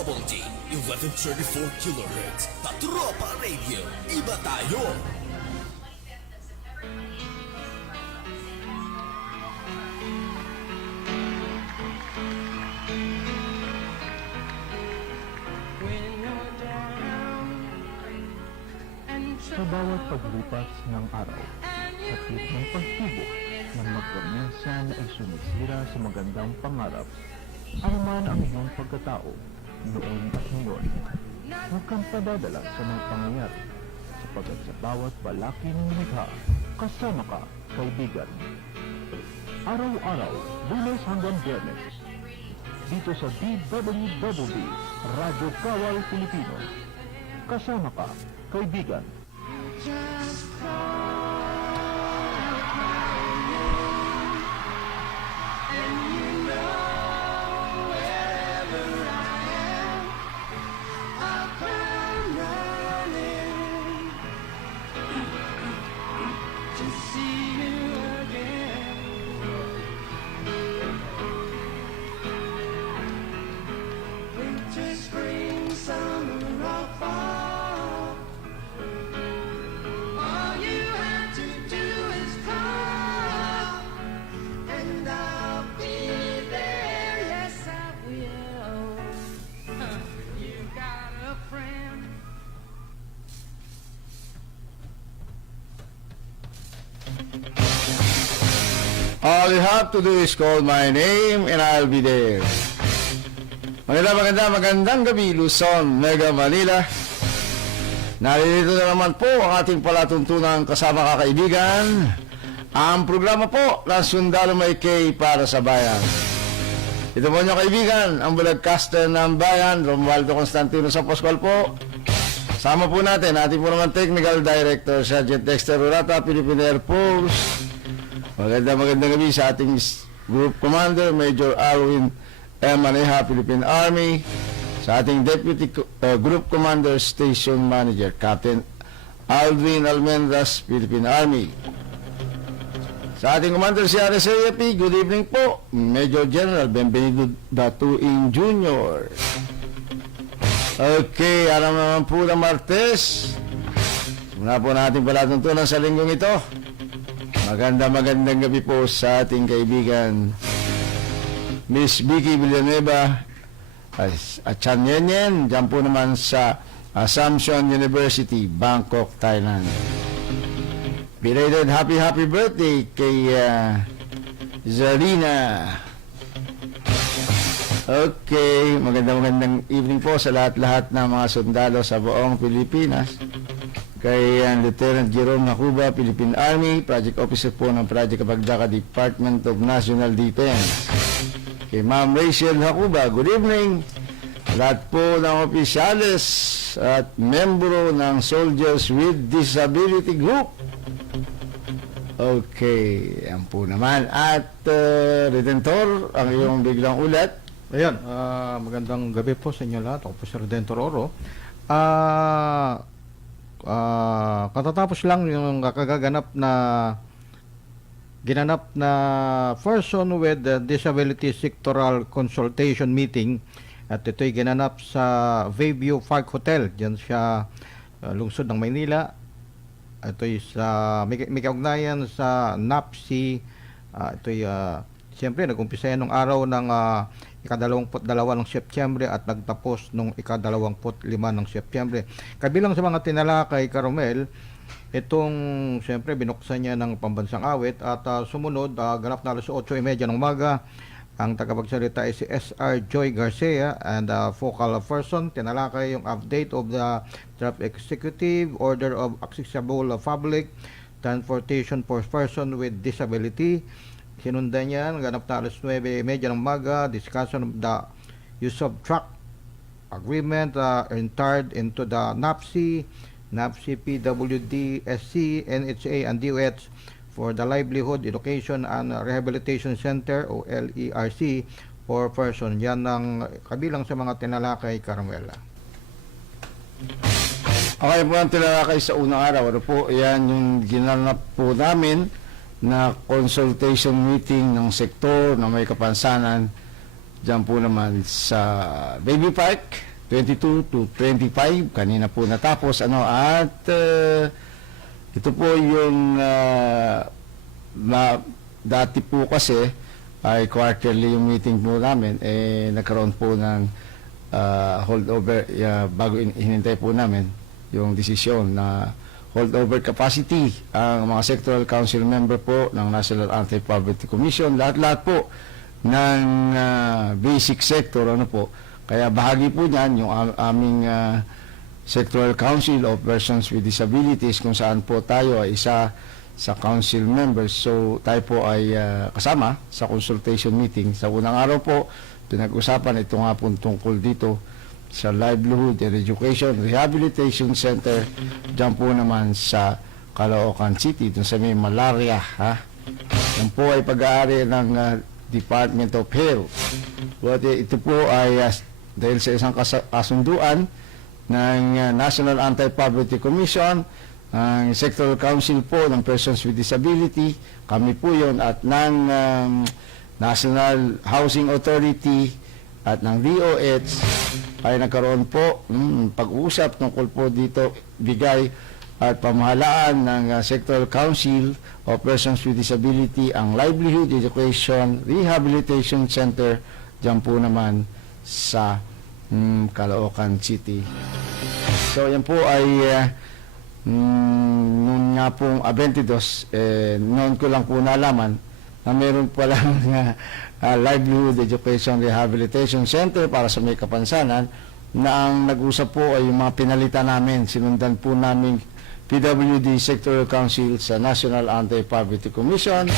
Unstoppable D, 1134 kHz, Patropa Radio, iba tayo! Sa bawat paglipas ng araw, sakit ng pagtubok ng magkamensya na ay sumisira sa magandang pangarap, ano man ang iyong pagkatao, noon at ngayon, huwag kang padadala sa mga pangyayari, sapagkat sa bawat balaki ng likha, kasama ka, kaibigan. Araw-araw, Lunes hanggang Biyernes, dito sa DWWB, Radyo Kawal Pilipino. Kasama ka, kaibigan. Just call my name, and you know wherever I am, I'll come running to see you again. Winter, spring, summer, or fall. All you have to do is call, and I'll be there. Yes, I will. You got a friend. All you have to do is call my name and I'll be there. Magandang gabi, Luzon, Mega Manila. Narito na naman po ang ating palatuntunan kasama kakaibigan. Ang programa po ng Sundalo May K para sa Bayan. Ito po nyo kaibigan, ang broadcaster ng Bayan, Romualdo Constantino sa Pascual po. Sama po natin, ating po naman Technical Director, Sergeant Dexter Urata, Philippine Air Force. Magandang gabi sa ating Group Commander, Major Alwin M. Maneja, Philippine Army. Sa ating Deputy Group Commander, Station Manager, Captain Alvin Almendras, Philippine Army. Sa ating Commander si RSAP, good evening po, Major General Benvenido Datuing Jr. Okay, alam naman po ng Martes. Muna po natin palatuntunan sa linggong ito. Magandang gabi po sa ating kaibigan Miss Vicky Villanueva at Chan Yenyen, dyan po naman sa Assumption University, Bangkok, Thailand. Belated happy birthday kay Zarina. Okay, magandang evening po sa lahat ng mga sundalo sa buong Pilipinas. Kay Lieutenant Jerome Nacuba, Philippine Army, Project Officer po ng Project Kapagdaka, Department of National Defense. Kay Ma'am Rachel Nacuba, good evening. Lahat po ng opisyales at membro ng Soldiers with Disability Group. Okay, yan po naman. At Redentor, ang iyong biglang ulat. Ayan, magandang gabi po sa inyo lahat. Ako po si Redentor Oro. Katatapos lang yung ginanap na person with disability sectoral consultation meeting, at ito'y ginanap sa Bayview Park Hotel diyan sa lungsod ng Maynila. Ito'y sa may kaugnayan sa NAPSI. Ito'y siyempre nag-umpisa yan nung araw ng ika-22 ng Setyembre at nagtapos nung ika-25 ng Setyembre. Kabilang sa mga tinalakay, Carmel, itong siyempre binuksan niya ng pambansang awit, at sumunod, ganap na alas 8:30 ng umaga, ang tagapagsalita ay si SR Joy Garcia, and focal person, tinalakay yung update of the Draft Executive Order of Accessible Public Transportation for Person with Disability. Sinundan niyan, ganap na alas 9:30 ng umaga, discussion of the use of truck agreement entered into the NAPSI, PWD, SC, NHA, and DOH for the Livelihood, Education, and Rehabilitation Center o LERC for person. Yan ang kabilang sa mga tinalakay, Carmela. Okay po ang tinalakay sa unang araw. Ano po, yan yung ginanap po namin na consultation meeting ng sektor na may kapansanan dyan po naman sa Baby Park. 22 to 25 kanina po natapos at ito po yung dati po kasi ay quarterly yung meeting po namin, nagkaroon po ng holdover bago hinintay po namin yung desisyon na holdover capacity ang mga sectoral council member po ng National Anti-Poverty Commission, lahat-lahat po ng basic sector, ano po. Kaya bahagi po niyan yung aming sectoral council of persons with disabilities, kung saan po tayo ay isa sa council members. So tayo po ay kasama sa consultation meeting. Sa unang araw po, pinag-usapan ito nga po tungkol dito sa Livelihood and Education Rehabilitation Center dyan po naman sa Caloocan City, dun sa may malaria, ha? Yan po ay pag-aari ng Department of Health. But ito po ay dahil sa isang kasunduan ng National Anti-Poverty Commission, ang Sectoral Council po ng Persons with Disability, kami po yun, at ng National Housing Authority at ng DOH ay nagkaroon po pag-uusap tungkol po dito bigay at pamahalaan ng Sectoral Council of Persons with Disability ang Livelihood Education Rehabilitation Center dyan po naman sa Caloocan City. So yan po ay noon nga pong 22, noon ko lang po nalaman na meron palang Livelihood Education Rehabilitation Center para sa may Kapansanan, na ang nag-usap po ay yung mga pinalitan namin. Sinundan po namin PWD Sectoral Council sa National Anti-Poverty Commission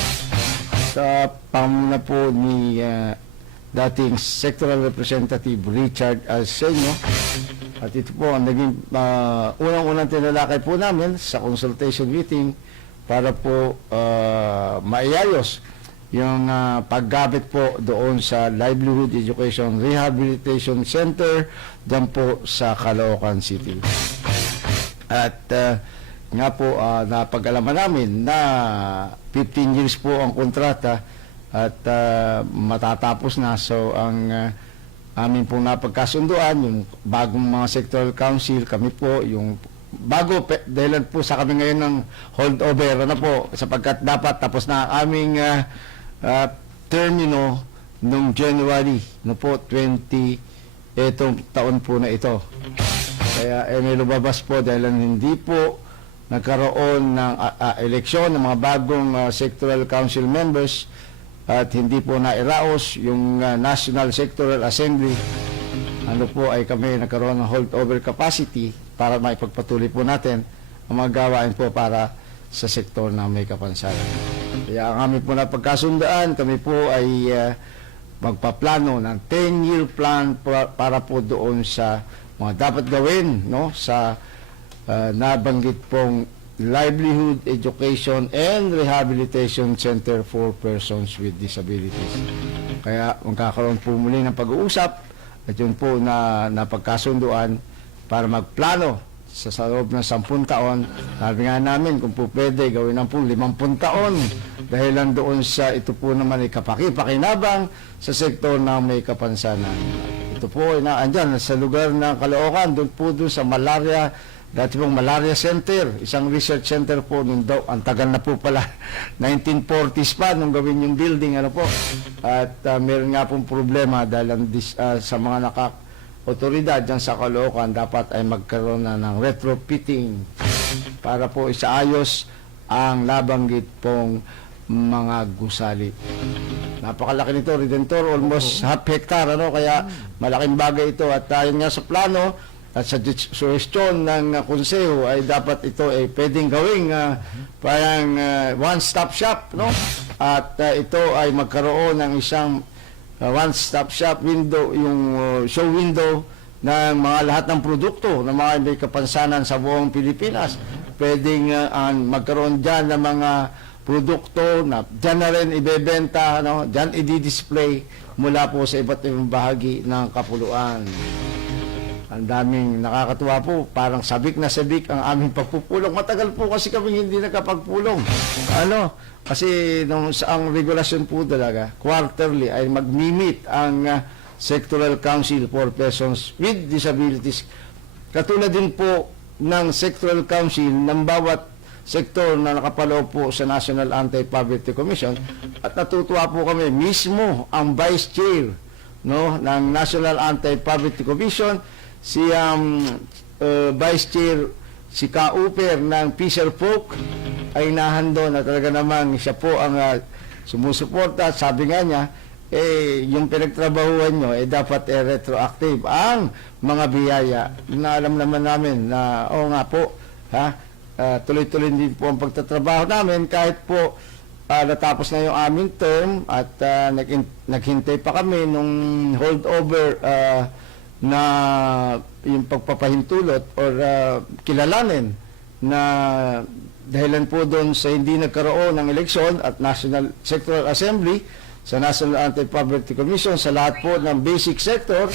sa pamuna po ni dating Sectoral Representative Richard Arsenio. At ito po ang naging unang-unang tinalakay po namin sa consultation meeting para po maiayos yung paggamit po doon sa Livelihood Education Rehabilitation Center dyan po sa Caloocan City. At nga po napag-alaman namin na 15 years po ang kontrata at matatapos na. So ang amin pong napagkasunduan, yung bagong mga sectoral council, kami po yung bago, dahil po sa kami ngayon ng holdover na po, sapagkat dapat tapos na ang aming termino noong January no po 20 etong taon po na ito. Kaya may lumabas po dahil hindi po nagkaroon ng eleksyon ng mga bagong sectoral council members at hindi po nairaos yung National Sectoral Assembly. Ano po ay kami nagkaroon ng holdover capacity para maipagpatuloy po natin ang mga gawain po para sa sektor na may kapansanan. Kaya ang aming po na pagkasundaan, kami po ay magpaplano ng 10-year plan para po doon sa mga dapat gawin, no, sa nabanggit pong Livelihood Education and Rehabilitation Center for Persons with Disabilities. Kaya magkakaroon po muli ng pag-uusap at yun po na napagkasunduan para magplano sa loob ng 10 taon. Sabi nga namin kung po pwede gawin ng po 50 taon dahil lang doon sa ito po naman ay kapakipakinabang sa sektor ng may kapansanan. Ito po ay naandyan sa lugar ng Caloocan, doon po doon sa malaria, dati pong malaria center, isang research center po nung daw, ang tagal na po pala, 1940s pa nung gawin yung building, ano po. At meron nga pong problema dahil sa mga otoridad dyan sa Caloocan, dapat ay magkaroon na ng retrofitting para po isaayos ang nabanggit pong mga gusali. Napakalaki nito, Redentor, almost half hectare, ano? Kaya malaking bagay ito at tayo nga sa plano at sa suggestion ng konseho ay dapat ito ay pwedeng gawing parang one-stop shop, no? At ito ay magkaroon ng isang one-stop shop window, yung show window ng mga lahat ng produkto ng mga may kapansanan sa buong Pilipinas. Pwedeng magkaroon dyan ng mga produkto na dyan na rin ibebenta, no? Dyan i-display mula po sa iba't ibang bahagi ng kapuluan. Ang daming nakakatuwa po, parang sabik na sabik ang aming pagpupulong. Matagal po kasi kami hindi nakapagpulong. Ano? Kasi nung ang regulasyon po talaga, quarterly ay mag-meet ang Sectoral Council for Persons with Disabilities. Katulad din po ng Sectoral Council ng bawat sektor na nakapaloob po sa National Anti-Poverty Commission, at natutuwa po kami mismo ang Vice Chair, no, ng National Anti-Poverty Commission, si Vice Chair si Kauper ng Fisher Folk ay nahandon na talaga naman siya po ang sumusuporta. Sabi nga niya, yung pinagtrabahuan nyo, dapat retroactive ang mga biyaya. Na alam naman namin na, oo nga po, tuloy-tuloy din po ang pagtatrabaho namin kahit po natapos na yung aming term at naghintay pa kami nung holdover na yung pagpapahintulot or kilalanin na dahilan po doon sa hindi nagkaroon ng eleksyon at National Sectoral Assembly sa National Anti-Poverty Commission sa lahat po ng basic sector,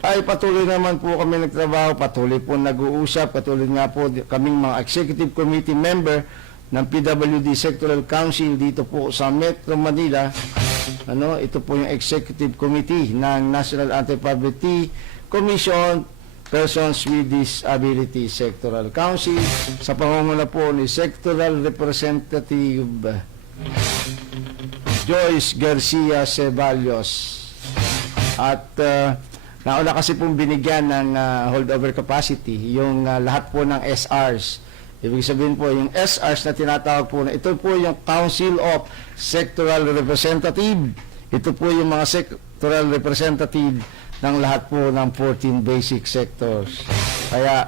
ay patuloy naman po kami nagtrabaho, patuloy po nag-uusap, patuloy nga po kaming mga executive committee member ng PWD Sectoral Council dito po sa Metro Manila. Ito po yung executive committee ng National Anti-Poverty Commission, Persons with Disability Sectoral Council, sa pangunguna po ni Sectoral Representative Joyce Garcia Ceballos. At nauna kasi pong binigyan ng holdover capacity yung lahat po ng SRs. Ibig sabihin po, yung SRs na tinatawag po na ito po yung Council of Sectoral Representative. Ito po yung mga sectoral representative ng lahat po ng 14 basic sectors. Kaya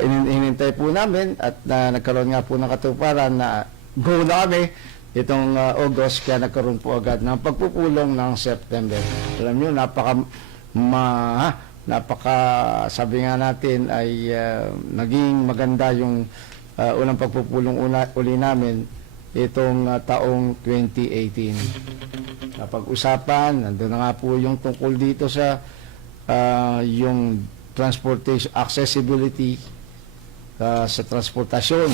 inintay po namin at nagkaroon nga po ng katuparan na go na kami itong August, kaya nagkaroon po agad ng pagpupulong ng September. Alam nyo, sabi nga natin ay naging maganda yung unang pagpupulong uli namin itong taong 2018. Napag-usapan, nandun na nga po yung tungkol dito sa yung transportation, accessibility sa transportasyon,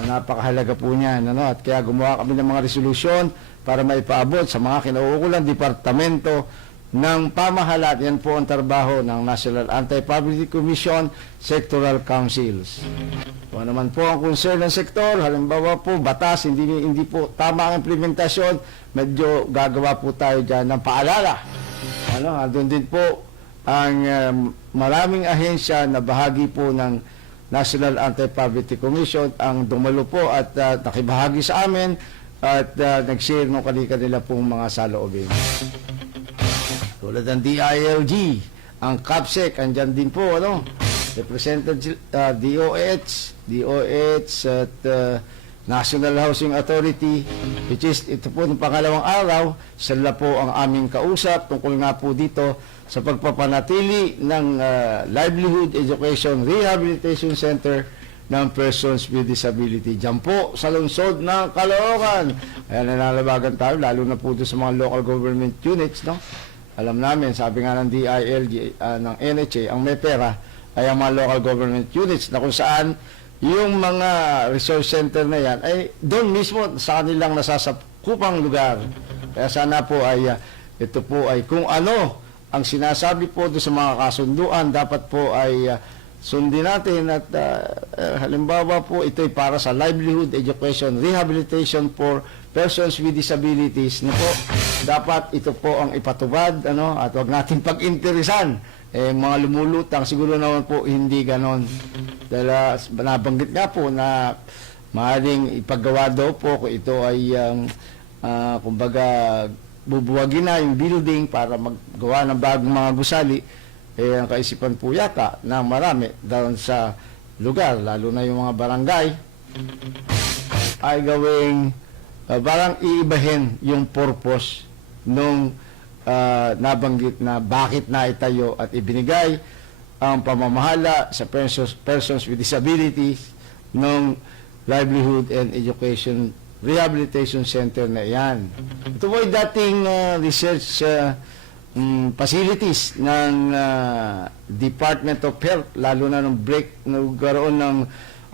na napakahalaga po niyan, at kaya gumawa kami ng mga resolusyon para maipaabot sa mga kinauukulang departamento ng pamahalaan. Yan po ang trabaho ng National Anti-Poverty Commission, Sectoral Councils. Kung naman po ang concern ng sektor, halimbawa po batas, hindi po tama ang implementasyon, medyo gagawa po tayo dyan ng paalala. Doon din po ang maraming ahensya na bahagi po ng National Anti-Poverty Commission ang dumalo po at nakibahagi sa amin at nag-share ng kanila pong mga saloobin. Tulad ng DILG, ang CAPSEC, andyan din po, represented DOH at National Housing Authority, which is ito po ng pangalawang araw, sila po ang aming kausap tungkol nga po dito sa pagpapanatili ng Livelihood Education Rehabilitation Center ng Persons with Disability. Diyan po sa lungsod ng Caloocan. Kaya nananabagan tayo, lalo na po sa mga local government units, Alam namin, sabi nga ng DILG, ng NHA, ang may pera ay ang mga local government units na kung saan yung mga resource center na yan ay doon mismo sa kanilang nasasakupang lugar. Kaya sana po ay ito po ay kung ano ang sinasabi po doon sa mga kasunduan, dapat po ay sundin natin at halimbawa po ito ay para sa livelihood education rehabilitation for persons with disabilities na po, dapat ito po ang ipatubad at wag natin pag-interesan mga lumulutang, siguro naman po hindi ganon, dahil nabanggit nga po na maaaring ipagawa daw po kung ito ay kumbaga bubuwagin na yung building para maggawa ng bagong mga gusali. Ang kaisipan po yata na marami doon sa lugar, lalo na yung mga barangay, ay gawing parang iibahin yung purpose nung nabanggit na bakit na itayo at ibinigay ang pamamahala sa persons with disabilities ng Livelihood and Education Rehabilitation Center na yan. Ito po ay dating research facilities ng Department of Health, lalo na nung nagkaroon ng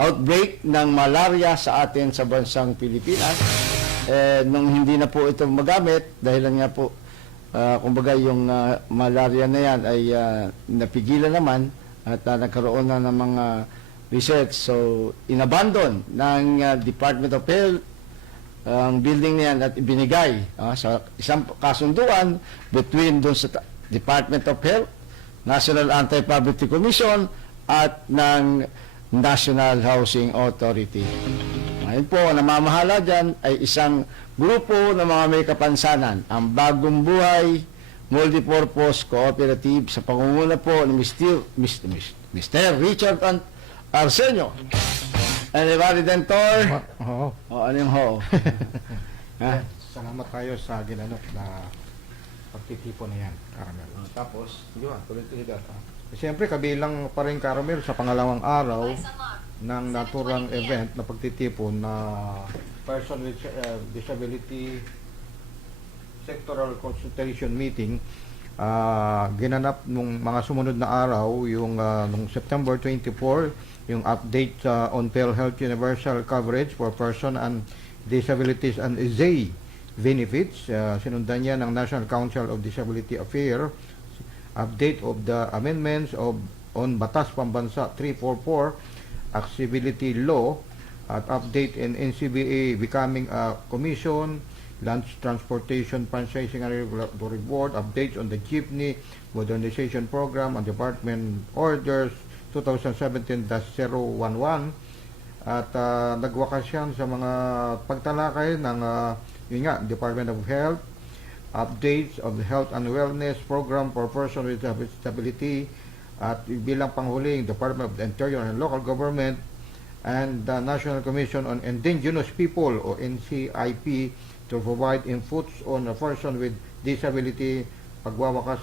outbreak ng malaria sa atin sa bansang Pilipinas. Nung hindi na po ito magamit, dahil nga po kumbaga yung malaria na yan ay napigilan naman at nagkaroon na ng mga research. So, inabandon ng Department of Health ang building na yan at ibinigay sa isang kasunduan between doon sa Department of Health, National Anti-Poverty Commission at ng National Housing Authority. Ngayon po, namamahala dyan ay isang grupo ng mga may kapansanan, ang Bagong Buhay Multipurpose Cooperative sa pangunguna po ni Mr. Richard Arsenio. Anybody Dentor? Oo. O, ano yung ho? Ha? Salamat tayo sa ginanap na pagtitipon na yan, Caramel. Tapos, di ba? Tuloy-tuloy ka. Siyempre, kabilang pa rin, Caramel, sa pangalawang araw ng naturang event na pagtitipon na Person with Disability Sectoral Consultation Meeting, ginanap nung mga sumunod na araw, yung nung September 24, yung update on PhilHealth Universal Coverage for Person and Disabilities and ZAY benefits. Sinundan niya ng National Council of Disability Affairs, update of the amendments on Batas Pambansa 344, Accessibility Law, at update in NCBA becoming a commission, Land Transportation Franchising and Regulatory Board, updates on the Jeepney Modernization Program and Department Orders 2017-011, at nagwakas yan sa mga pagtalakay ng yun nga, Department of Health, updates of the Health and Wellness Program for Persons with Disability, at bilang panghuling Department of the Interior and Local Government and the National Commission on Indigenous People o NCIP to provide inputs on a person with disability. Pagwawakas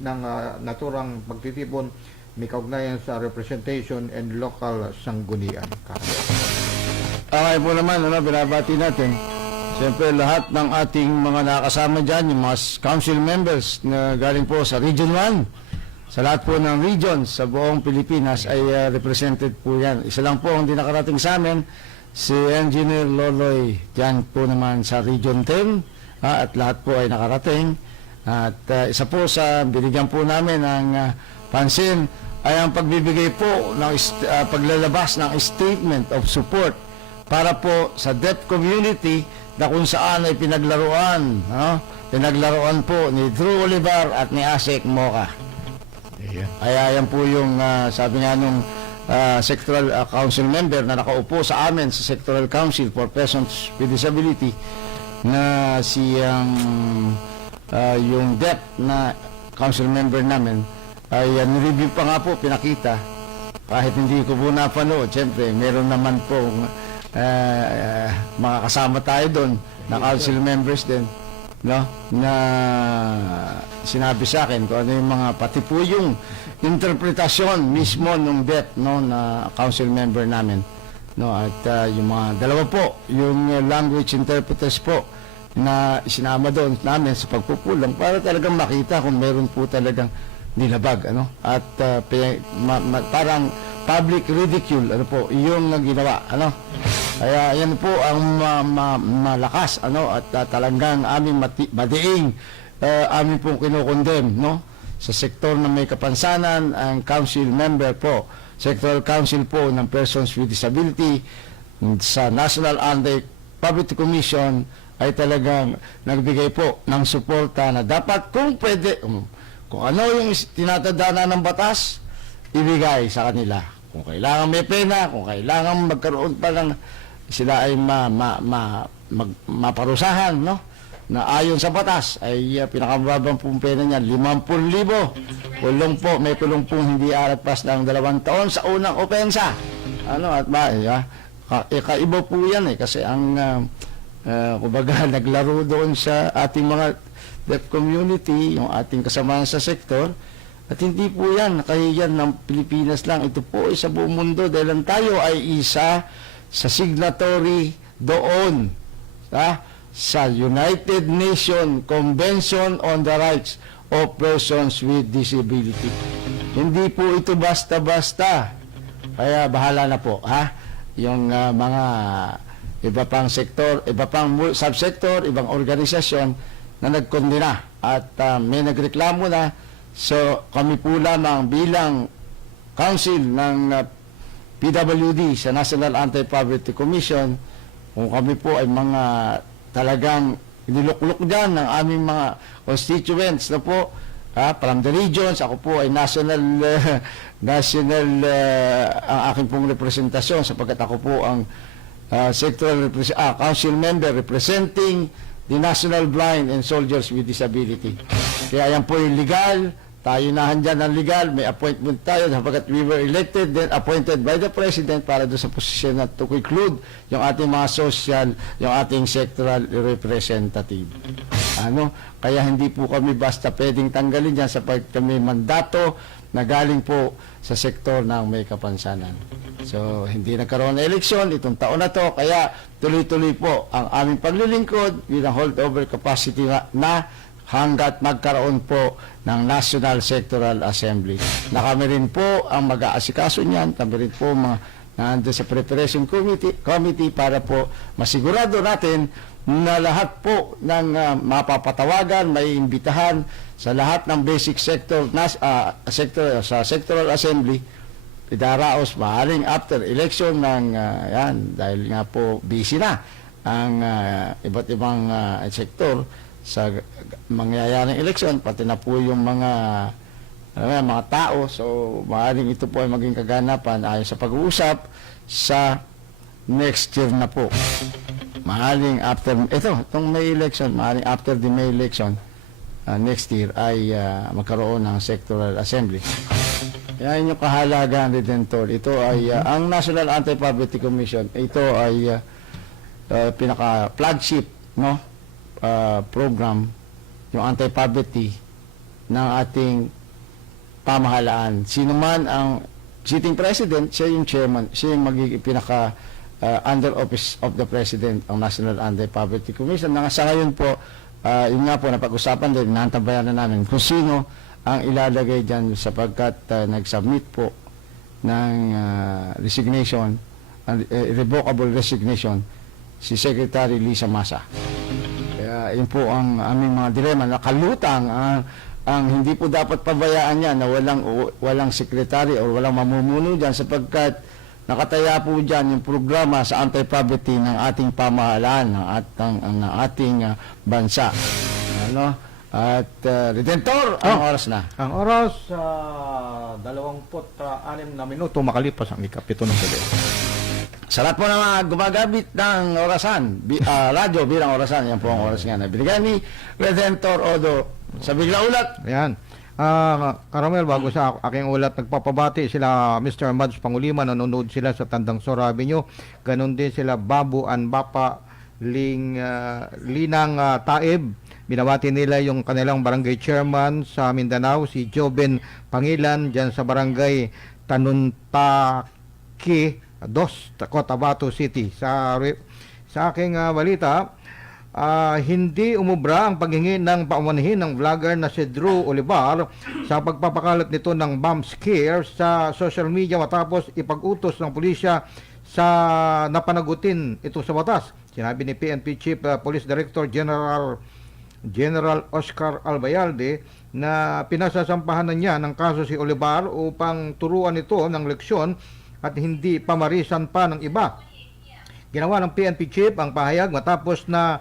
ng naturang pagtitipon may kaugnayan sa representation and local sanggunian. Okay po naman, binabati natin. Siyempre, lahat ng ating mga nakasama dyan, yung mga council members na galing po sa Region 1, sa lahat po ng regions sa buong Pilipinas ay represented po yan. Isa lang po ang di nakarating sa amin, si Engineer Loloy, dyan po naman sa Region 10, at lahat po ay nakarating. At isa po sa binigyan po namin ng pansin ay ang pagbibigay po ng paglalabas ng statement of support para po sa deaf community na kung saan ay pinaglaruan po ni Drew Olivar at ni Asek Moca. Kaya yan po yung sabi nga nung sectoral council member na nakaupo sa amin sa Sectoral Council for Persons with Disability na yung deaf na council member namin ay nireview pa nga po, pinakita. Kahit hindi ko po napanood, siyempre, meron naman po mga kasama tayo doon na council members din, no? Na sinabi sa akin kung ano yung mga, pati po yung interpretasyon mismo ng deaf, no, na council member namin. No? At yung mga dalawa po, yung language interpreters po, na sinama doon namin sa pagpupulang para talagang makita kung meron po talagang nilabag, at parang public ridicule, yung ginawa, kaya yan po ang malakas, at talagang aming madiing, aming pong kinukondem, sa sektor na may kapansanan, ang council member po, sectoral council po ng persons with disability sa National Anti-Poverty Commission ay talagang nagbigay po ng suporta na dapat kung pwede, kung ano yung tinatadana ng batas, ibigay sa kanila. Kung kailangan may pena, kung kailangan magkaroon pa lang, sila ay maparusahan, na ayon sa batas, ay pinakamababang pong pena niya, 50,000. Kulong po, may kulong pong hindi alatpas ng 2 taon sa unang opensa. Kaiba po yan kasi ang kumbaga naglaro doon sa ating mga deaf community, yung ating kasamahan sa sektor, at hindi po yan nakahiyan ng Pilipinas lang, ito po ay sa buong mundo dahil tayo ay isa sa signatory doon sa United Nations Convention on the Rights of Persons with Disability. Hindi po ito basta-basta, kaya bahala na po yung mga iba pang sektor, iba pang subsektor, ibang organisasyon, na nagkondena at may nagreklamo na. So kami po lamang bilang council ng PWD sa National Anti-Poverty Commission, kung kami po ay mga talagang niluklok dyan ng aming mga constituents na po from the regions. Ako po ay national ang aking pong representasyon sapagkat ako po ang council member representing the National Blind and Soldiers with Disability. Kaya yan po yung legal. Tayo nahandyan ng legal, may appointment tayo sapagkat we were elected then appointed by the President para doon sa posisyon na to conclude yung ating mga social, yung ating sectoral representative. Kaya hindi po kami basta pwedeng tanggalin dyan sapagkat kami mandato na galing po sa sektor ng may kapansanan. So, hindi nagkaroon ng eleksyon itong taon na to, kaya tuloy-tuloy po ang aming paglilingkod bilang holdover capacity na hanggat magkaroon po ng National Sectoral Assembly. Na kami rin po ang mag-aasikaso niyan, kami rin po nandun sa Preparation Committee para po masigurado natin na lahat po ng mapapatawagan, may imbitahan sa lahat ng basic sector, sa Sectoral Assembly, idaraos maaaring after election ng yan, dahil nga po busy na ang iba't ibang sektor sa mangyayaring eleksyon, pati na po yung mga tao. So maaaring ito po ay maging kaganapan ayon sa pag-uusap sa next year na po. Maaaring after itong May election, maaaring after the May election next year ay magkaroon ng sectoral assembly. Yan yung kahalagaan, Redentor. Ito ay ang National Anti-Poverty Commission. Ito ay pinaka flagship program, yung anti-poverty ng ating pamahalaan. Sino man ang sitting president, siya yung chairman, siya yung magiging pinaka under office of the president, ang National Anti-Poverty Commission. Sa ngayon po, yun nga po, napag-usapan din, nantabayan na namin kung sino ang ilalagay dyan sapagkat nag-submit po ng resignation, irrevocable resignation, si Secretary Lisa Masa. Yun po ang aming mga dilema, nakalutang ang hindi po dapat pabayaan yan na walang sekretary o walang mamumuno dyan sapagkat nakataya po dyan yung programa sa anti-poverty ng ating pamahalaan, ng ating bansa. At Redentor, ang oras na? Ang oras, 26 na minuto makalipas ang ikapito ng gabi. Sa lahat po na mga gumagamit ng orasan, radyo bilang orasan, yan po ang oras nga na binigay ni Redentor Odo sa bigla ulat. Ayan. Caramel, bago sa aking ulat, nagpapabati sila Mr. Mads Pangulima, nanonood sila sa Tandang Sora Avenue. Ganon din sila Babu Anbapa Linang Taib. Binabati nila yung kanilang barangay chairman sa Mindanao, si Joben Pangilan, dyan sa barangay Tanuntaki 2, Cotabato City. Sa aking balita, hindi umubra ang paghingi ng paumanhin ng vlogger na si Drew Olivar sa pagpapakalat nito ng bomb scare sa social media matapos ipag-utos ng pulisya sa napanagutin ito sa batas. Sinabi ni PNP Chief Police Director General Oscar Albayalde na pinasasampahan na niya ng kaso si Olivar upang turuan ito ng leksyon at hindi pamarisan pa ng iba. Ginawa ng PNP Chief ang pahayag matapos na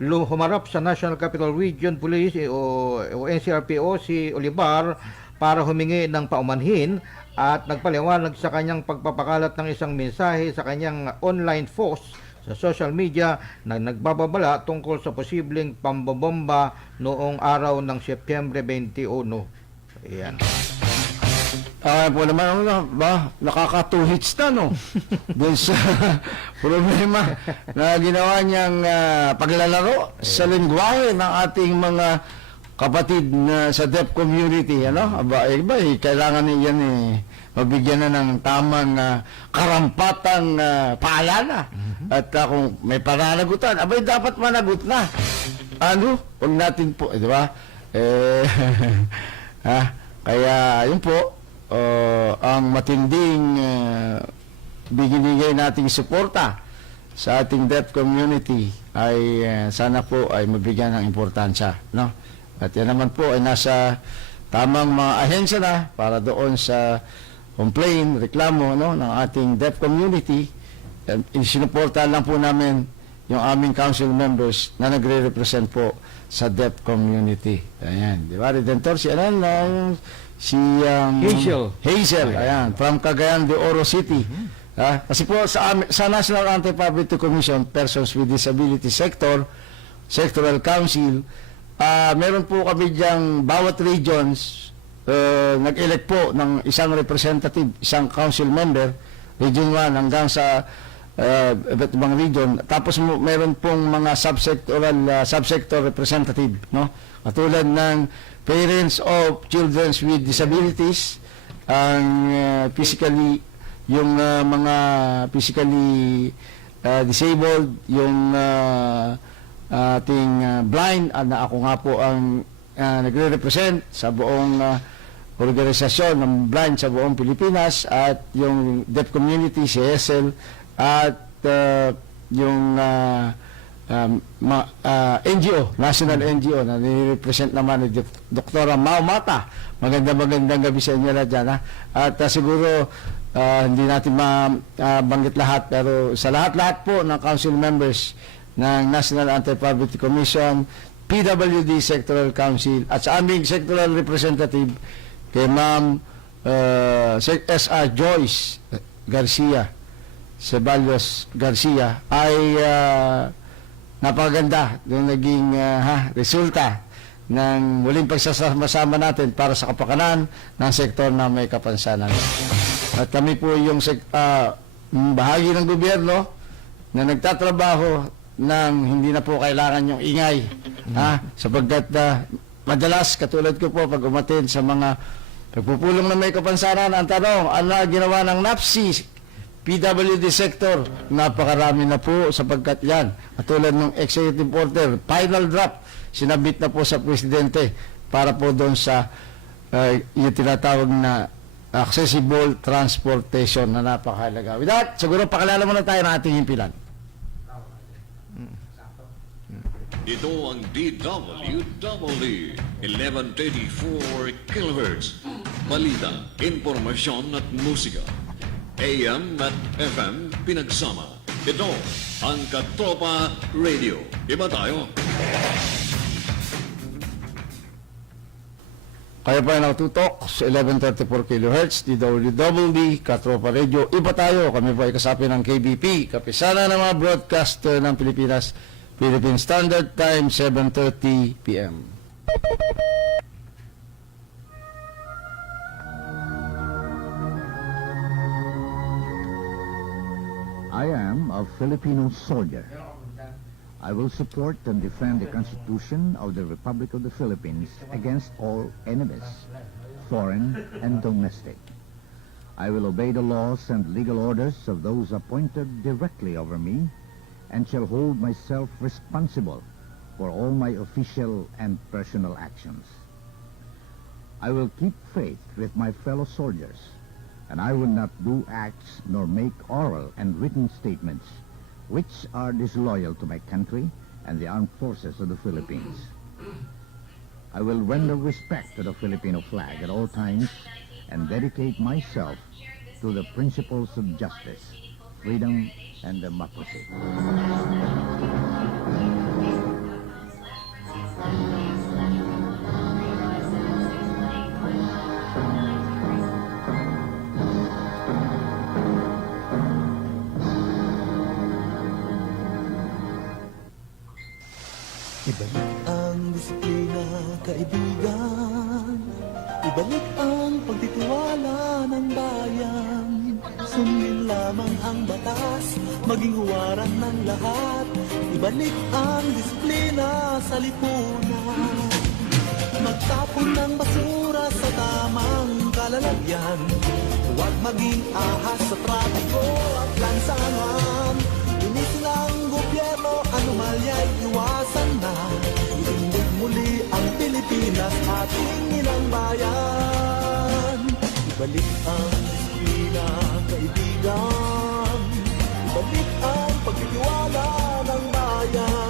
humarap sa National Capital Region Police o NCRPO si Olivar para humingi ng paumanhin at nagpaliwanag sa kanyang pagpapakalat ng isang mensahe sa kanyang online post sa social media na nagbababala tungkol sa posibleng pambobomba noong araw ng Setyembre 21. Ayan. Po naman, nakaka-2 hits na, no? Doon sa problema na ginawa niyang paglalaro sa lingwahe ng ating mga kapatid na sa deaf community, kailangan niyan mabigyan na ng tamang karampatang paalala. At kung may pananagutan, dapat managot na. Huwag natin po, di ba? Kaya, yun po, ang matinding binigay nating suporta sa ating deaf community ay sana po ay mabigyan ng importansya, no? At yan naman po ay nasa tamang mga ahensya na para doon sa complaint, reklamo, no, ng ating deaf community. Sinuportahan lang po namin yung aming council members na nagre-represent po sa deaf community. Ayan, di ba? Redentor, si Hazel, ayan, from Cagayan de Oro City. Kasi po sa National Anti-Poverty Commission, Persons with Disability Sectoral Council, meron po kami diyang bawat regions, nag-elect po ng isang representative, isang council member, Region 1 hanggang sa iba't ibang region. Tapos meron pong mga subsector representative, no? Katulad ng parents of children with disabilities, ang yung mga physically disabled, yung ating blind, na ako nga po ang nagre-represent sa buong organisasyon ng blind sa buong Pilipinas, at yung deaf community, si Hazel, at yung NGO, National NGO, na nirepresent naman ni Dr. Mau Mata. Magandang gabi sa inyo lahat dyan, ha? At siguro hindi natin mabanggit lahat, pero sa lahat-lahat po ng council members ng National Anti-Poverty Commission, PWD Sectoral Council, at sa aming sectoral representative kay Ma'am SR Joyce Garcia, Ceballos Garcia, ay napakaganda yung naging resulta ng muling pagsasama-sama natin para sa kapakanan ng sektor na may kapansanan. At kami po yung bahagi ng gobyerno na nagtatrabaho nang hindi na po kailangan yung ingay, sapagkat madalas, katulad ko po, pag umatin sa mga pagpupulong na may kapansanan, ang tanong, ano ginawa ng NAPSI, PWD sector? Napakarami na po, sapagkat yan, katulad ng executive order, final draft, sinabit na po sa presidente para po doon sa yung tinatawag na accessible transportation na napakahalaga. With that, siguro pakilala muna tayo ng ating himpilan. Ito ang DWW 1134 kHz. Balita, impormasyon at musika. AM at FM pinagsama. Ito ang Katropa Radio. Iba tayo. Kaya pa natutok sa 1134 kHz, DWW, Katropa Radio. Iba tayo. Kami po ay kasapi ng KBP, kapisana ng mga broadcaster ng Pilipinas, Philippine Standard Time, 7:30 p.m. I am a Filipino soldier. I will support and defend the Constitution of the Republic of the Philippines against all enemies, foreign and domestic. I will obey the laws and legal orders of those appointed directly over me, and shall hold myself responsible for all my official and personal actions. I will keep faith with my fellow soldiers, and I will not do acts nor make oral and written statements which are disloyal to my country and the armed forces of the Philippines. I will render respect to the Filipino flag at all times and dedicate myself to the principles of justice, freedom, and democracy. Ibalik ang disiplina, kaibigan. Ibalik ang pagtitiwala ng bayan. Sundin lamang ang batas, maging huwaran ng lahat. Ibalik ang disiplina sa lipunan. Magtapon ng basura sa tamang kalalagyan. Huwag maging ahas sa trapiko at lansangan. Linisin ang gobyerno, anomalya'y iwasan na. Itindig muli ang Pilipinas, ating inang bayan. Ibalik ang disiplina, kaibigan. Ibalik ang pagtitiwala ng bayan.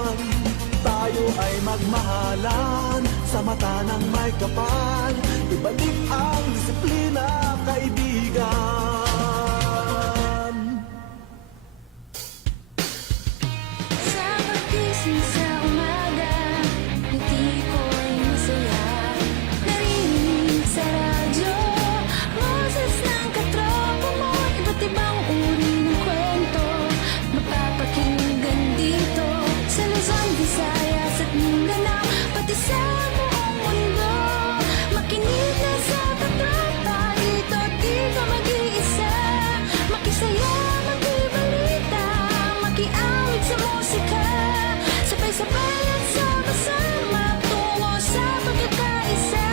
magmahalan sa mata ng may kapal. Ibalik ang disiplina, kaibigan. Sa pagising sa umaga, ngiti ko'y masaya. Narinig sa radyo, boses ng katropa mo. Iba't ibang uri ng kwento, mapapakinggan dito. Sa Luzon, Visayas at Mindanao, pati sa buong mundo. Makinig na sa katropa, dito di ka mag-iisa. Makisaya, makibalita, makiawit sa musika. Sabay-sabay at sama-sama, tungo sa pagkakaisa.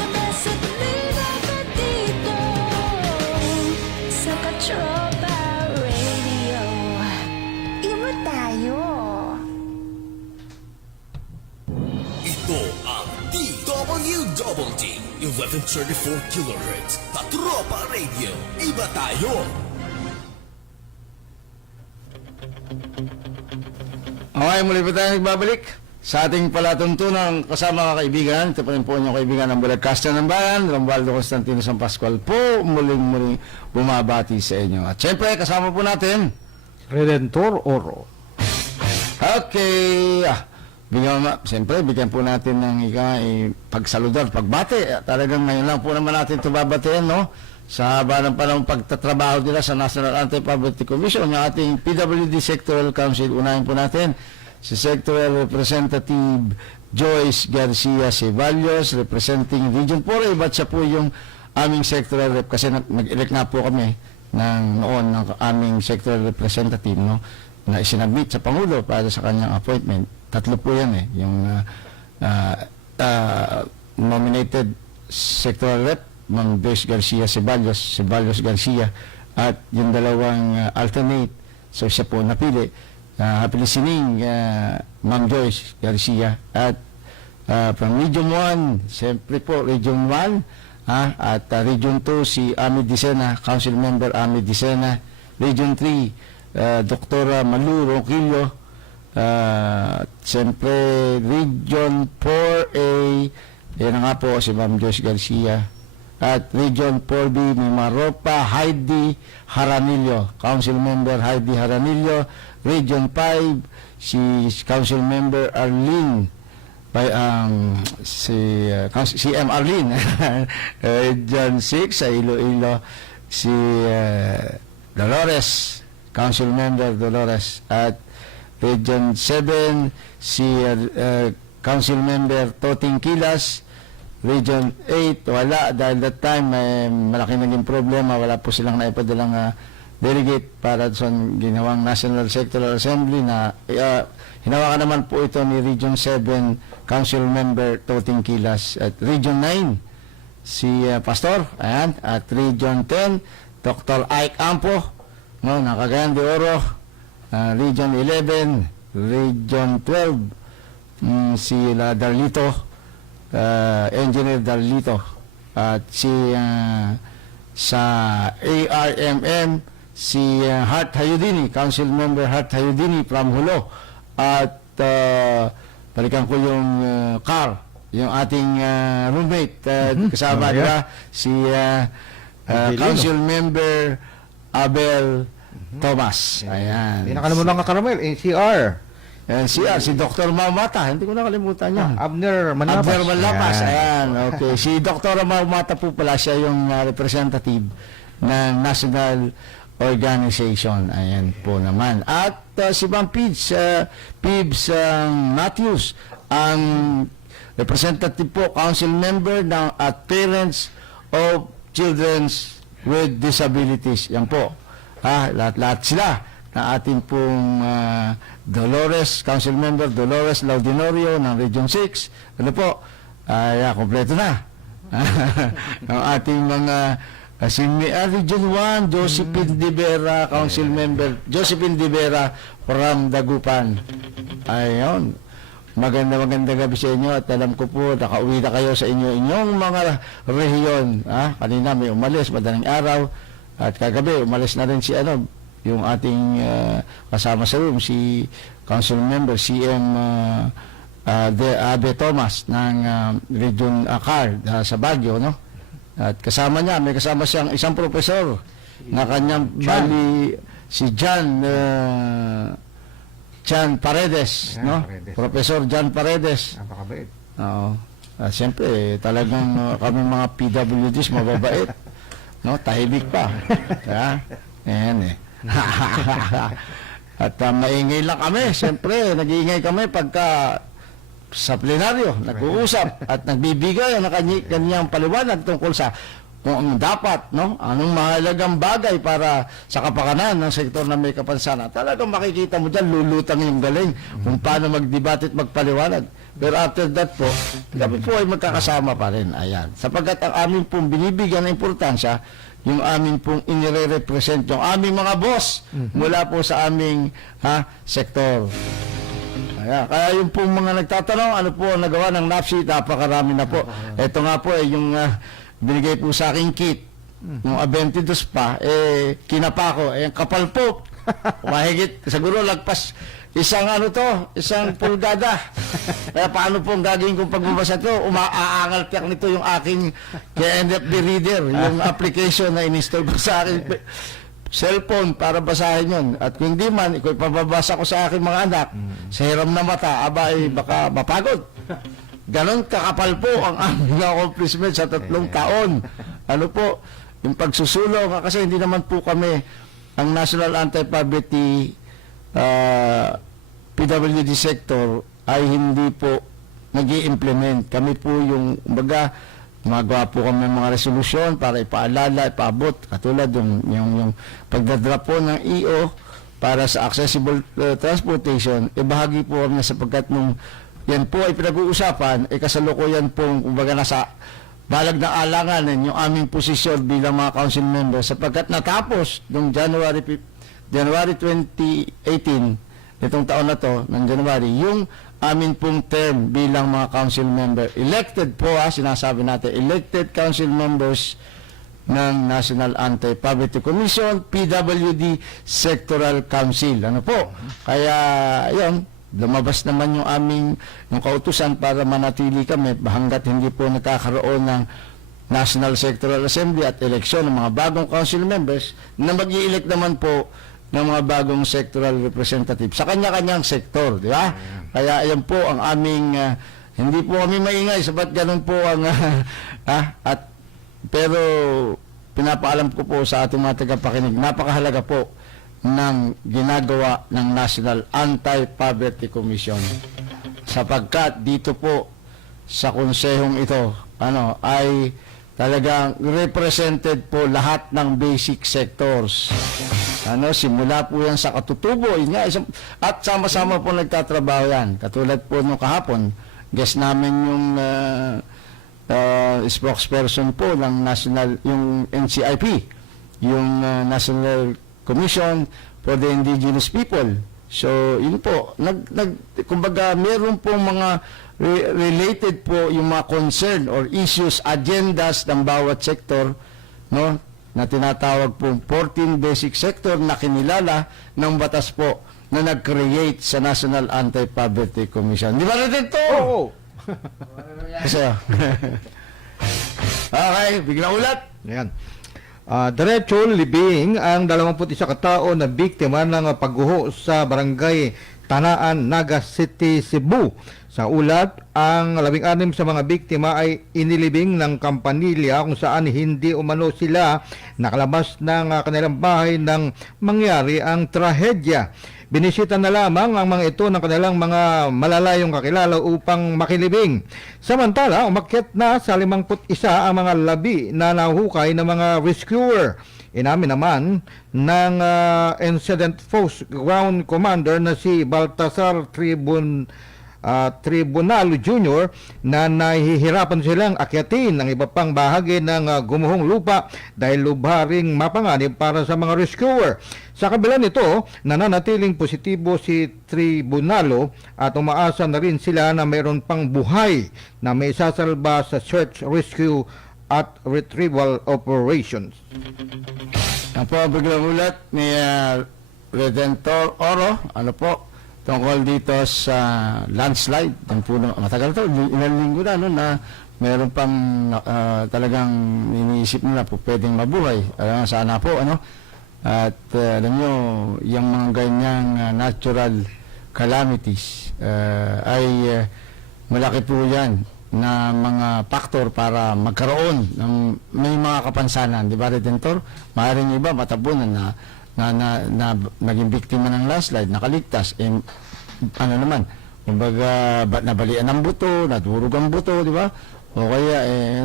The best at liga ka dito, sa Katropa Radio. Iba tayo. Ito ang DWDD 1134 kHz Tatropa Radio. Iba tayo. Okay, muli po tayo nagbabalik sa ating palatuntunan kasama mga kaibigan. Ito pa rin po inyong kaibigan ng Broadcaster ng Bayan, Rombaldo Constantino San Pascual po, muling bumabati sa inyo. At syempre, kasama po natin, Redentor Oro. okay, bigyan po natin ng pagsaludar, pagbati. Talagang ngayon lang po naman natin ito babatiin, no? Sa haba ng panahon pagtatrabaho nila sa National Anti-Poverty Commission, yung ating PWD Sectoral Council. Unahin po natin si Sectoral Representative Joyce Garcia Ceballos, representing Region 4. Iba't siya po yung aming sectoral rep kasi nag-elect nga po kami noon ng aming sectoral representative, no, na isinabit sa Pangulo para sa kanyang appointment. Tatlo po yan yung nominated sectoral rep, Ma'am Joyce Garcia Ceballos Garcia, at yung dalawang alternate, so siya po napili. Happy listening, Ma'am Joyce Garcia. At from Region 1, siyempre po, Region 1, at Region 2, si Ami Dicena, Council Member Ami Dicena. Region 3, Dr. Malu Ronquillo. Siyempre, Region 4A, yan na nga po, si Ma'am Joyce Garcia. At Region 4B, may Maropa Heidi Haranillo, Council Member Heidi Haranillo. Region 5, si Council Member Arlene, si M. Arlene. Region 6, sa Iloilo, si Dolores, Council Member Dolores. At Region 7, si Council Member Toting Kilas. Region 8, wala. Dahil that time, may malaki naging problema. Wala po silang naipadalang delegate para sa ginawang National Sectoral Assembly na hinawakan naman po ito ni Region 7 Council Member Toting Kilas. At Region 9, si Pastor. Ayan. At Region 10, Dr. Ike Ampo, no, ng Cagayan de Oro. Region 11, Region 12, si Darlito, Engineer Darlito. At si sa ARMM, si Hart Hayudini, Council Member Hart Hayudini from Hulo. At balikan ko yung car, yung ating roommate, kasama nila, si Council Member Abel Thomas. Ayan. Hindi nakalimutan ka, Karamel, NCR. Si Dr. Mamata, hindi ko nakalimutan niya. Abner Manlapas. Abner Manlapas, ayan. Okay. Si Dr. Mamata po pala, siya yung representative ng National Organization. Ayan po naman. At si Ma'am Pibs Matthews, ang representative po, council member at parents of children with disabilities. Yan po. Lahat sila na ating pong Dolores, Council Member Dolores Laudinorio ng Region 6. Ano po? Kompleto na. Ang ating mga Region 1, Josephine Divera, Council Member Josephine Divera from Dagupan. Ayun. Maganda gabi sa inyo at alam ko po nakauwi na kayo sa inyong mga rehiyon. Kanina may umalis, madaling araw, at kagabi umalis na rin si yung ating kasama sa room, si Council Member CM Abe Thomas ng Region CAR sa Baguio, no? At kasama niya, may kasama siyang isang profesor na kanyang bali si John Paredes, no? Paredes. Professor John Paredes. Napakabait. Oo. Siyempre, talagang kami mga PWDs mababait. No, tahimik pa. Ha? Ayan eh. At maingay lang kami. Siyempre, nag-iingay kami pagka sa plenaryo, nag-uusap at nagbibigay ng kanyang paliwanag tungkol sa kung ang dapat, no? Anong mahalagang bagay para sa kapakanan ng sektor na may kapansanan. Talagang makikita mo dyan, lulutang yung galing kung paano magdebate at magpaliwanag. Pero after that po, kami po ay magkakasama pa rin. Ayan. Sapagkat ang amin pong binibigyan ng importansya, yung amin pong inire-represent, yung aming mga boss mula po sa aming sektor. Kaya yung pong mga nagtatanong, ano po ang nagawa ng NAPSI, napakarami na po. Ito nga po yung binigay po sa aking kit. Yung A22 pa, kinapa ko, ang kapal po. Mahigit, siguro lagpas isang isang pulgada. Kaya paano po ang gagawin kong pagbabasa ito? Umaaangal tiyak nito yung aking KNFB reader, yung application na in-install ko sa aking cellphone para basahin yun. At kung hindi man, iko'y pababasa ko sa aking mga anak, sa hiram na mata, baka mapagod. Ganon kakapal po ang aming accomplishment sa 3 taon. Ano po, yung pagsusulong, kasi hindi naman po kami, ang National Anti-Poverty PWD sector ay hindi po nag-i-implement. Kami po yung, gumagawa po kami ng mga resolusyon para ipaalala, ipaabot, katulad yung pagdadrop po ng EO para sa accessible transportation, bahagi po kami sapagkat nung yan po ay pinag-uusapan, kasalukuyan pong nasa balag ng alanganin yung aming posisyon bilang mga council members sapagkat natapos noong January 2018, itong taon na to, ng January, yung amin pong term bilang mga council member. Elected po, sinasabi natin, elected council members ng National Anti-Poverty Commission, PWD Sectoral Council. Ano po? Kaya, yun, lumabas naman yung yung kautusan para manatili kami hanggat hindi po nakakaroon ng National Sectoral Assembly at eleksyon ng mga bagong council members na mag-i-elect naman po ng mga bagong sectoral representative sa kanya-kanyang sektor, di ba? Kaya ayan po ang aming hindi po kami maingay sabat ganun po ang pero pinapaalam ko po sa ating mga tagapakinig, napakahalaga po ng ginagawa ng National Anti-Poverty Commission sapagkat dito po sa konsehong ito ay talagang represented po lahat ng basic sectors. Simula po yan sa katutubo, at sama-sama po nagtatrabaho yan. Katulad po nung kahapon, guest namin yung spokesperson po ng yung NCIP, yung National Commission for the Indigenous People. So, yun po, kumbaga, meron po mga related po yung mga concern or issues, agendas ng bawat sektor, no? Na tinatawag pong 14 basic sector na kinilala ng batas po na nag-create sa National Anti-Poverty Commission. Di ba natin ito? Oo. Kasi, okay, biglang ulat. Ayan. Diretso libing ang 21 katao na biktima ng pagguho sa barangay Tanaan, Naga City, Cebu. Sa ulat, ang 16 sa mga biktima ay inilibing ng kampanilya kung saan hindi umano sila nakalabas ng kanilang bahay nang mangyari ang trahedya. Binisita na lamang ang mga ito ng kanilang mga malalayong kakilala upang makilibing. Samantala, umakyat na sa 51 ang mga labi na nahukay ng mga rescuer. Inamin naman ng Incident Force Ground Commander na si Baltasar Tribunalo Jr. na nahihirapan silang akyatin ang iba pang bahagi ng gumuhong lupa dahil lubharing mapanganib para sa mga rescuer. Sa kabila nito, nananatiling positibo si Tribunalo at umaasa na rin sila na mayroon pang buhay na may sasalba sa search, rescue at retrieval operations. Ang po, biglang ulat ni Redentor Oro, ano po, tungkol dito sa landslide. Yan po, matagal to, ilang linggo na, no, na meron pang talagang iniisip nila po pwedeng mabuhay. Sana po, ano, at alam nyo, yung mga ganyang natural calamities ay malaki po yan na mga faktor para magkaroon ng may mga kapansanan, di ba, Redentor? Maaaring iba matabunan na naging biktima ng landslide, nakaligtas, ano naman, kumbaga nabalian ng buto, nadurog ang buto, di ba? O kaya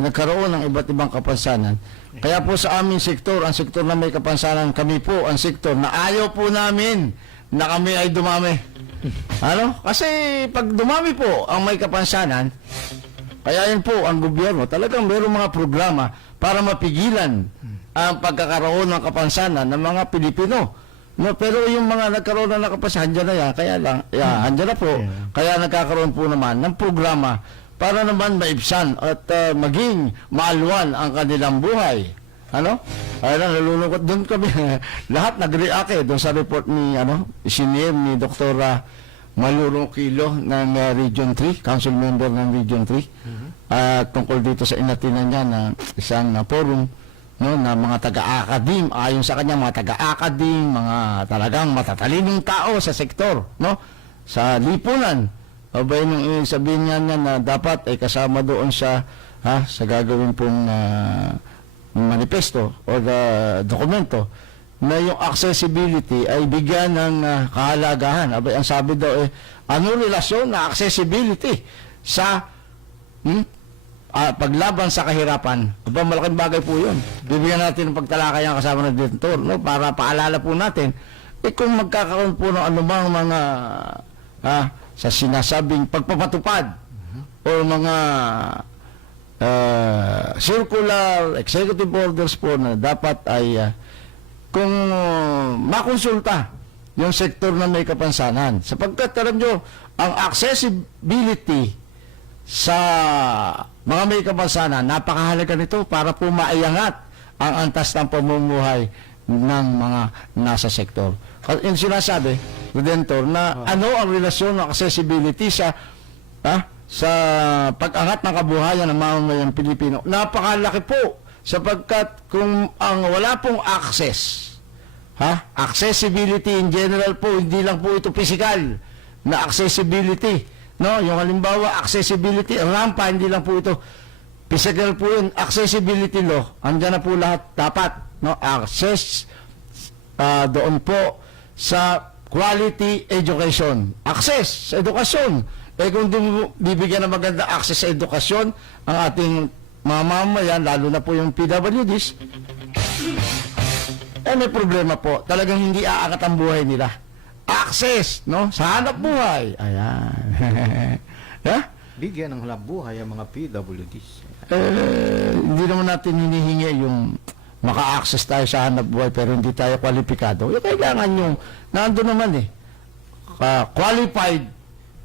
nagkaroon ng iba't ibang kapansanan. Kaya po sa aming sektor, ang sektor na may kapansanan, kami po ang sektor na ayaw po namin na kami ay dumami. Ano? Kasi pag dumami po ang may kapansanan, kaya yun po ang gobyerno, talagang mayroong mga programa para mapigilan ang pagkakaroon ng kapansanan ng mga Pilipino. No, pero yung mga nagkaroon na kapansanan, andyan na yan, kaya lang, andyan na po. Kaya nagkakaroon po naman ng programa para naman maibsan at maging maalwan ang kanilang buhay. Ano? Kaya lang, nalulungkot doon kami. Lahat nag-react doon sa report ni, siniem ni Dr. Maluro Kilo ng Region 3, council member ng Region 3, tungkol dito sa inatinan niya na isang forum, no, na mga taga-akadim, ayon sa kanya mga taga-akadim, mga talagang matatalinong tao sa sektor, no, sa lipunan. Abay nung sabihin niya na dapat ay kasama doon sa gagawin pong manifesto o dokumento na yung accessibility ay bigyan ng kahalagahan. Abay, ang sabi daw ano relasyon na accessibility sa paglaban sa kahirapan? Aba, malaking bagay po yun. Bibigyan natin ng pagtalakayan kasama ng Redentor, no, para paalala po natin kung magkakaroon po ng anumang mga sa sinasabing pagpapatupad o mga circular executive orders po na dapat ay kung makonsulta yung sektor na may kapansanan. Sapagkat, alam nyo, ang accessibility sa mga may kapansanan, napakahalaga nito para po maiangat ang antas ng pamumuhay ng mga nasa sektor. Yung sinasabi, Redentor, na ano ang relasyon ng accessibility sa pag-angat ng kabuhayan ng mamamayang Pilipino. Napakalaki po sapagkat kung ang wala pong accessibility in general po, hindi lang po ito physical na accessibility, no, yung halimbawa accessibility rampa, hindi lang po ito physical po yun, accessibility law, andyan na po lahat dapat, no, access doon po sa quality education, access sa edukasyon. Kung bibigyan ng maganda access sa edukasyon ang ating mga mamamayan, lalo na po yung PWDs, may problema po. Talagang hindi aangat ang buhay nila. Access, no? Sa hanap buhay. Ayan. Bigyan ng hanap buhay ang mga PWDs. Hindi naman natin hinihingi yung maka-access tayo sa hanap buhay pero hindi tayo kwalipikado. Kailangan yung, nandun naman qualified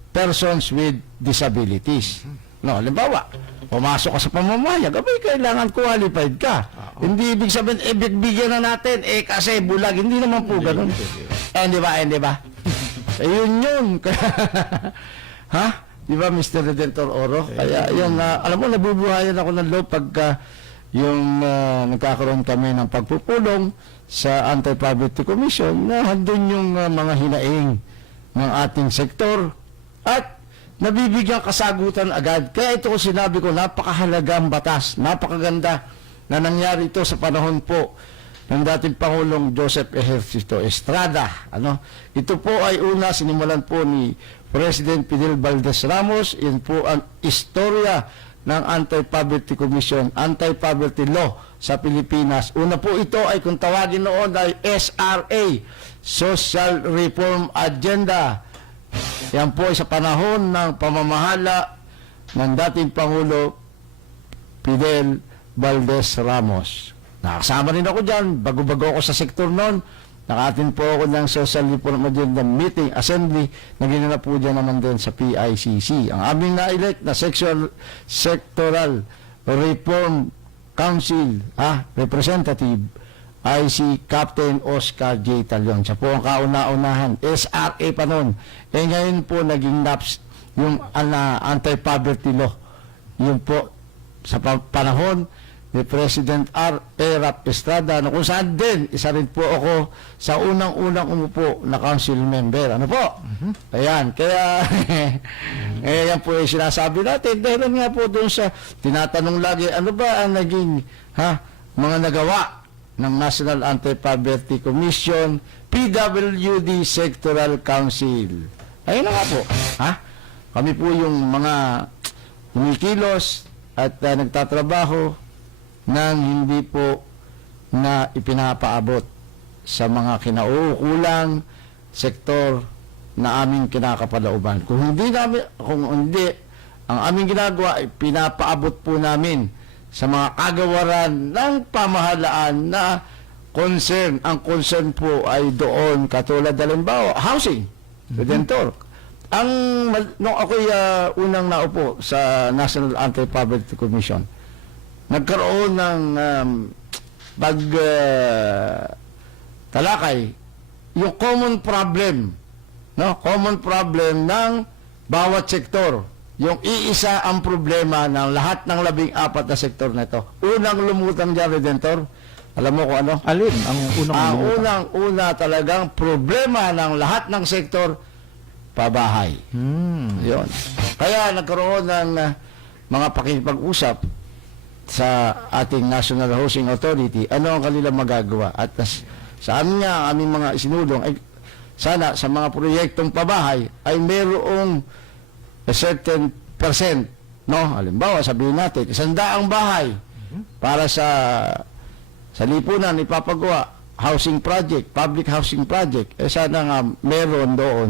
persons with disabilities. No, halimbawa, pumasok ka sa pamamahayag, kailangan qualified ka. Hindi ibig sabihin, bigyan na natin, kasi bulag. Hindi naman po ganun. Di ba? Yun. Di ba, Mr. Redentor Oro? Kaya, yun, alam mo, nabubuhayan ako ng loob pagka yung nagkakaroon kami ng pagpupulong sa Anti-Poverty Commission na handun yung mga hinaing ng ating sektor at nabibigyan kasagutan agad. Kaya ito ko sinabi ko, napakahalagang batas, napakaganda na nangyari ito sa panahon po ng dating Pangulong Joseph Ejercito Estrada. Ito po ay una sinimulan po ni President Fidel Valdez Ramos. Yun po ang istorya ng Anti-Poverty Commission, Anti-Poverty Law sa Pilipinas. Una po ito ay kung tawagin noon ay SRA, Social Reform Agenda. Yan po ay sa panahon ng pamamahala ng dating Pangulo Fidel Valdez Ramos. Nakasama rin ako dyan, bago-bago ako sa sektor noon. Nakatin po ako ng Social Reform Agenda Meeting, Assembly, na ginanap po dyan naman din sa PICC. Ang aming na-elect na Sectoral Reform Council, representative, ay si Captain Oscar J. Talion. Siya po ang kauna-unahan. SRA pa noon. Ngayon po naging NAPS, yung anti-poverty law. Yun po sa panahon ni President R. Rap Estrada, na kung saan din, isa rin po ako sa unang-unang umupo na council member. Ano po? Ayan, kaya, yan po yung sinasabi natin. Dahil nga po doon sa, tinatanong lagi, ano ba ang naging, mga nagawa ng National Anti-Poverty Commission, PWD Sectoral Council. Ayun na nga po. Kami po yung mga kumikilos at nagtatrabaho nang hindi po na ipinapaabot sa mga kinauukulang sektor na aming kinakapalooban. Kung hindi, ang aming ginagawa ay pinapaabot po namin sa mga kagawaran ng pamahalaan na concern. Ang concern po ay doon, katulad halimbawa, housing, redentor. Nung ako'y unang naupo sa National Anti-Poverty Commission, nagkaroon ng talakay yung common problem, common problem ng bawat sektor. Yung iisa ang problema ng lahat ng 14 na sektor na ito. Unang lumutang dyan, Redentor, alam mo kung ano? Alin ang unang lumutang? Unang-una talagang problema ng lahat ng sektor, pabahay. Yun. Kaya nagkaroon ng mga pakipag-usap sa ating National Housing Authority, ano ang kanilang magagawa. At sa amin nga, aming mga isinulong, ay sana sa mga proyektong pabahay ay mayroong a certain percent, halimbawa, sabihin natin, 100 bahay para sa lipunan ipapagawa, housing project, public housing project, sana nga meron doon.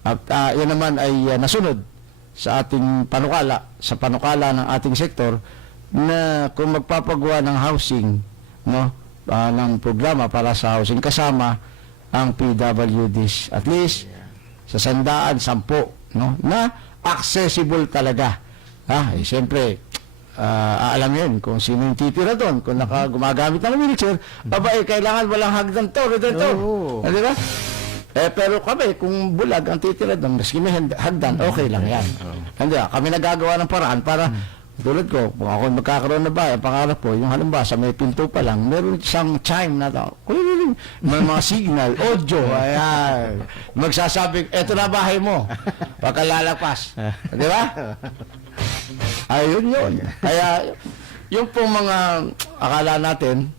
At yan naman ay nasunod sa ating panukala, sa panukala ng ating sektor, na kung magpapagawa ng housing, ng programa para sa housing, kasama ang PWDs, at least sa 110, na accessible talaga. Siyempre, alam yun kung sino yung titira doon, kung gumagamit ng wheelchair, kailangan walang hagdan to, Redentor. Di ba? Pero kami, kung bulag ang titira doon, maski may hagdan, okay lang yan. Kami nagagawa ng paraan para, tulad ko, kung ako magkakaroon na bahay, ang pangarap ko, yung halimbawa sa may pinto pa lang, meron isang chime na tao, may mga signal, audio, ayan, magsasabing, eto na bahay mo, pagkalalapas. Di ba? Ayun yun. Kaya, yung pong mga akala natin,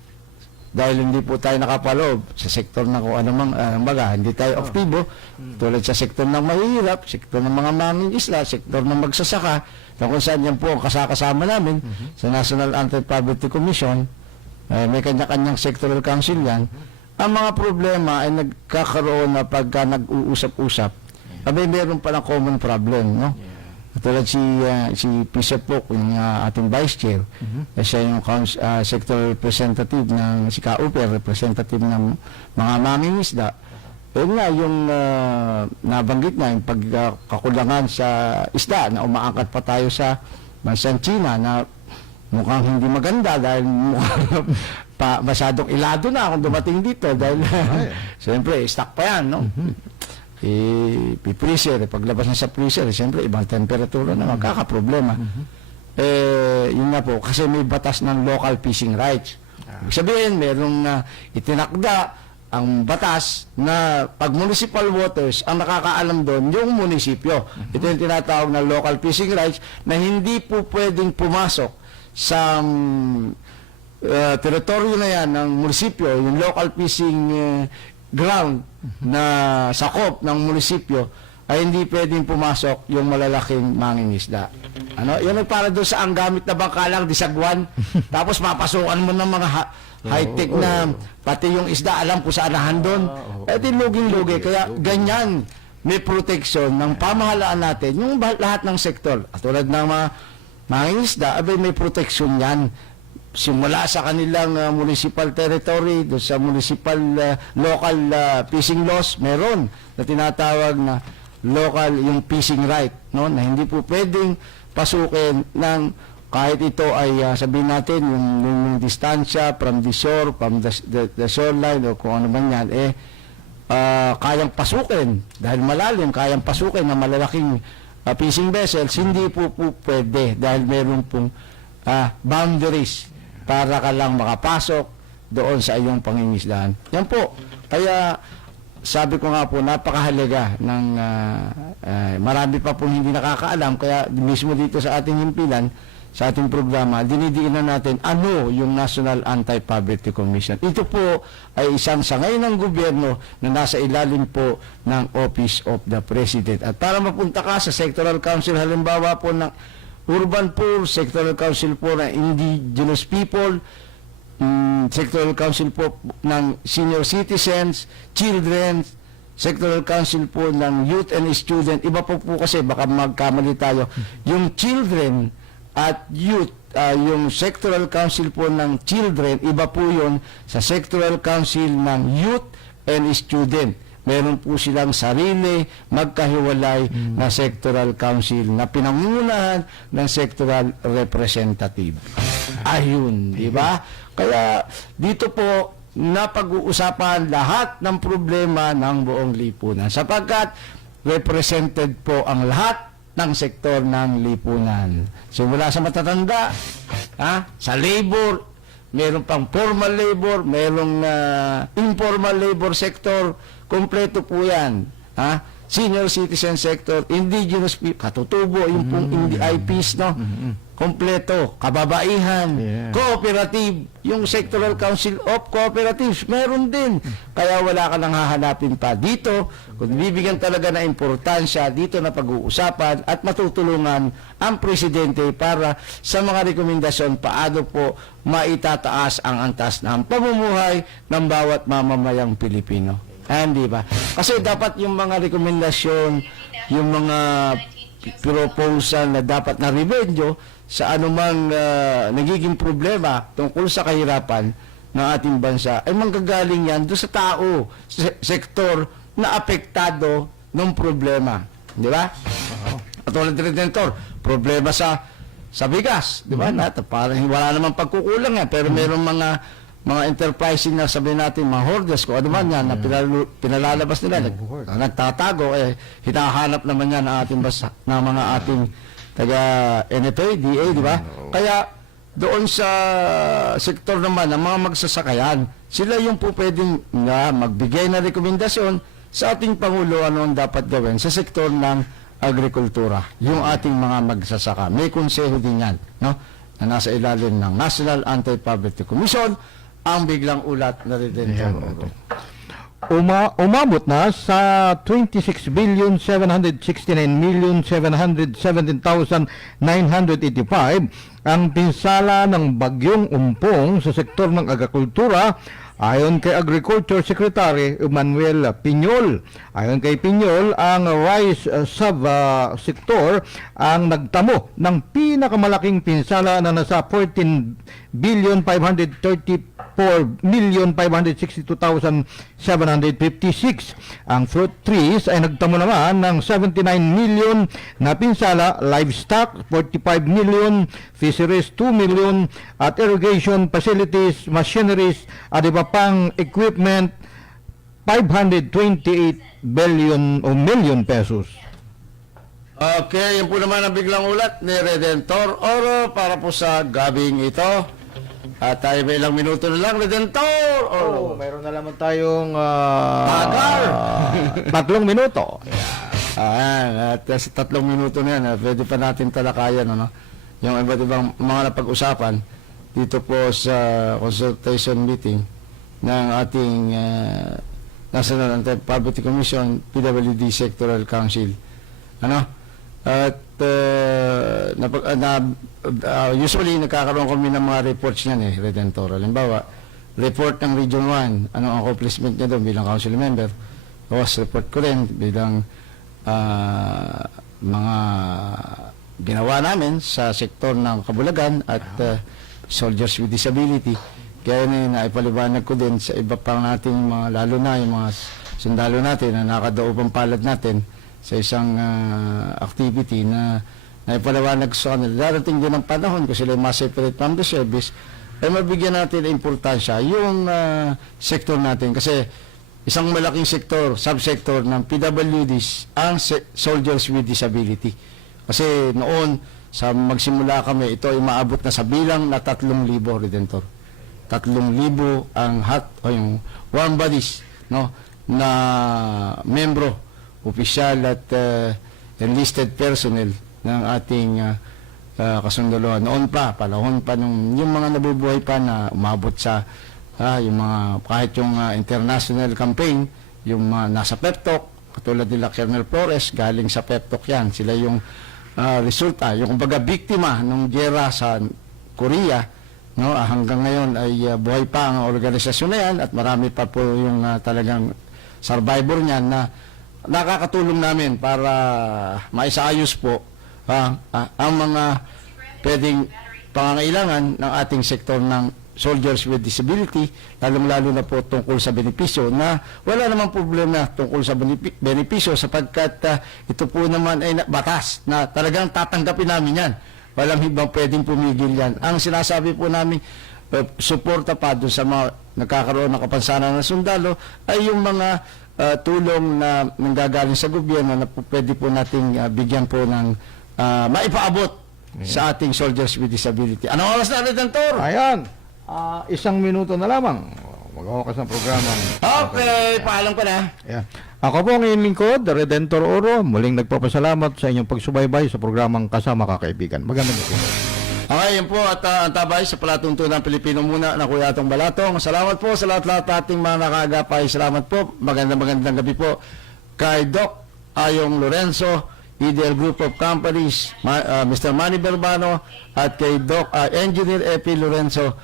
dahil hindi po tayo nakapaloob sa sektor na kung anumang hindi tayo aktibo, tulad sa sektor ng mahihirap, sektor ng mga mangingisda, sektor ng magsasaka, na kung saan yan po ang kasama namin sa National Anti-Poverty Commission, may kanya-kanyang sectoral council yan. Ang mga problema ay nagkakaroon na pagka nag-uusap-usap, meron pa ng common problem, tulad si Pisa po, yung ating vice chair, siya yung sector representative ng si Kauper, representative ng mga mangingisda. Nga yung nabanggit na yung pagkakulangan sa isda na umaangkat pa tayo sa bansang China na mukhang hindi maganda dahil mukhang masyadong ilado na kung dumating dito dahil siyempre stock pa yan, freezer, paglabas na sa freezer, siyempre ibang temperatura na magkakaproblema. Yun nga po, kasi may batas ng local fishing rights. Ibig sabihin, merong itinakda ang batas na pag municipal waters, ang nakakaalam doon, yung munisipyo. Ito yung tinatawag na local fishing rights na hindi po pwedeng pumasok sa teritoryo na yan ng munisipyo, yung local fishing ground na sakop ng munisipyo, ay hindi pwedeng pumasok yung malalaking mangingisda. Yan ay para doon sa ang gamit na bangkalang disagwan, tapos mapasukan mo ng mga high-tech na pati yung isda, alam kung saan nahandon. Di luging-lugi. Kaya ganyan, may protection ng pamahalaan natin, yung lahat ng sektor. At tulad ng mga mangingisda, may protection yan. Simula sa kanilang municipal territory, doon sa municipal local fishing laws, meron na tinatawag na local yung fishing right, na hindi po pwedeng pasukin ng kahit ito ay sabihin natin yung distansya from the shore, from the shoreline o kung ano man yan, kayang pasukin dahil malalim, kayang pasukin ng malalaking fishing vessels, hindi po pwede dahil meron pong boundaries para ka lang makapasok doon sa iyong pangingisdahan. Yan po. Kaya sabi ko nga po, napakahalaga ng marami pa pong hindi nakakaalam, kaya mismo dito sa ating himpilan, sa ating programa, dinidiinan natin ano yung National Anti-Poverty Commission. Ito po ay isang sangay ng gobyerno na nasa ilalim po ng Office of the President. At para mapunta ka sa Sectoral Council, halimbawa po ng Urban Poor, Sectoral Council po ng Indigenous People, Sectoral Council po ng Senior Citizens, Children, Sectoral Council po ng Youth and Student. Iba po kasi, baka magkamali tayo. Yung Children at Youth, yung Sectoral Council po ng Children, iba po yun sa Sectoral Council ng Youth and Student. Meron po silang sarili, magkahiwalay na Sectoral Council na pinangunahan ng Sectoral Representative. Ayun, di ba? Kaya dito po napag-uusapan lahat ng problema ng buong lipunan sapagkat represented po ang lahat ng sektor ng lipunan. Simula sa matatanda, sa labor, meron pang formal labor, merong informal labor sector, kompleto po yan. Senior citizen sector, indigenous people, katutubo, yung pong IPs, no? Kompleto, kababaihan, cooperative, yung Sectoral Council of Cooperatives, meron din. Kaya wala ka nang hahanapin pa dito, kung bibigyan talaga na importansya, dito na pag-uusapan at matutulungan ang Presidente para sa mga rekomendasyon paano po maitataas ang antas ng pamumuhay ng bawat mamamayang Pilipino. Di ba? Kasi dapat yung mga rekomendasyon, yung mga proposal na dapat na remedyo sa anumang nagiging problema tungkol sa kahirapan ng ating bansa ay manggagaling yan doon sa tao, sektor na apektado ng problema. Di ba? At ulit Redentor, problema sa bigas. Di ba? Parang wala namang pagkukulang yan, pero mayroong mga enterprising na sabihin natin, mga hoarders, kung ano man yan, na pinalalabas nila, nagtatago, hinahanap naman yan ng mga ating taga NFA, DA, di ba? Kaya doon sa sektor naman ng mga magsasakayan, sila yung po pwedeng magbigay na rekomendasyon sa ating Pangulo ano ang dapat gawin sa sektor ng agrikultura, yung ating mga magsasaka. May konseho din yan, no? Na nasa ilalim ng National Anti-Poverty Commission, ang biglang ulat na Redentor. Umabot na sa 26,769,717,985 ang pinsala ng bagyong umpong sa sektor ng agrikultura ayon kay Agriculture Secretary Emmanuel Piñol. Ayon kay Piñol, ang rice sub-sector ang nagtamo ng pinakamalaking pinsala na nasa 14,534,562,756. Ang fruit trees ay nagtamo naman ng 79 million na pinsala, livestock 45 million, fisheries 2 million, at irrigation facilities, machineries at iba pang equipment 528 million pesos. Okay, yun po naman ang biglang ulat ni Redentor Oro para po sa gabing ito. At tayo may ilang minuto na lang, Redentor Oro. Mayroon na naman tayong Tagar! 3 minuto. At sa 3 minuto na yan, pwede pa natin talakayan yung iba't ibang mga napag-usapan dito po sa consultation meeting ng ating National Anti-Poverty Commission, PWD Sectoral Council. At usually nagkakaroon kami ng mga reports niyan Redentor. Halimbawa, report ng Region 1, ano ang accomplishment niya doon bilang council member. Tapos report ko rin bilang mga ginawa namin sa sektor ng Kabulagan at Soldiers with Disability. Kaya naipaliwanag ko din sa iba pang nating mga, lalo na yung mga sundalo natin na nakadaupang palad natin sa isang activity na na ipaliwanag ko sa kanila. Darating din ang panahon kung sila ma-separate from the service, ay mabigyan natin ng importansya yung sektor natin. Kasi isang malaking sektor, subsektor ng PWDs, ang soldiers with disability. Kasi noon, sa magsimula kami, ito ay maabot na sa bilang na 3,000 Redentor. 3,000 ang yung warm bodies, no, na membro, opisyal at enlisted personnel ng ating kasundaluhan. Noon pa, panahon pa nung yung mga nabubuhay pa na umabot sa yung mga, kahit yung international campaign, yung mga nasa PEPTOC, katulad nila Colonel Flores, galing sa PEPTOC yan. Sila yung resulta, yung kumbaga biktima ng giyera sa Korea, no, hanggang ngayon ay buhay pa ang organisasyon na yan at marami pa po yung talagang survivor niyan na nakakatulong namin para maisaayos po ang mga pwedeng pangangailangan ng ating sektor ng soldiers with disability, lalong-lalo na po tungkol sa benepisyo na wala namang problema tungkol sa benepisyo sapagkat ito po naman ay batas na talagang tatanggapin namin yan. Walang ibang pwedeng pumigil yan. Ang sinasabi po namin, suporta pa doon sa mga nagkakaroon ng kapansanan ng sundalo ay yung mga tulong na nanggagaling sa gobyerno na pwede po nating bigyan po ng maipaabot sa ating soldiers with disability. Anong oras na, Redentor? Ayan, 1 minuto na lamang. Mag-awakas ng programa. Okay, paalam ko na. Yeah. Ako po ang inyong lingkod, The Redentor Oro. Muling nagpapasalamat sa inyong pagsubaybay sa programang Kasama Kakaibigan. Magandang gabi. Okay, yun po at ang tabay sa palatuntunan Pilipino muna na Kuya Atong Balatong. Salamat po sa lahat-lahat ating mga nakagapay. Salamat po. Magandang gabi po kay Doc Ayong Lorenzo, EDL Group of Companies, Mr. Manny Berbano, at kay Doc Engineer Epi Lorenzo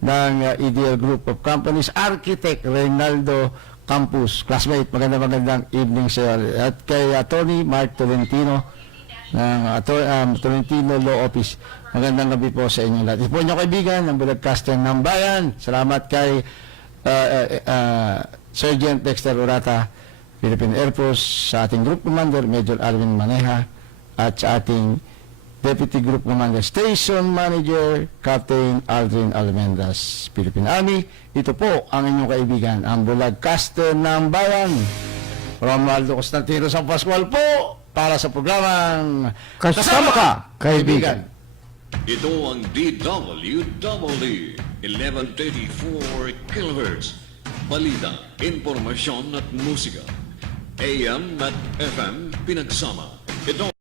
ng EDL Group of Companies, Architect Reynaldo Campus, classmate. Magandang evening sa iyo. At kay Attorney Mark Tolentino ng Tolentino Law Office. Magandang gabi po sa inyo lahat. Ito po inyong kaibigan, ang broadcaster ng bayan. Salamat kay Sergeant Dexter Urata, Philippine Air Force, sa ating Group Commander, Major Alvin Maneja, at sa ating Deputy Group Commander, Station Manager, Captain Aldrin Almendras, Philippine Army. Ito po ang inyong kaibigan, ang broadcaster ng bayan, Romualdo Constantino San Pascual po, para sa programang Kasama Ka, Kaibigan. Ito ang DWW 1134 kHz. Balita, impormasyon at musika. AM at FM pinagsama. Ito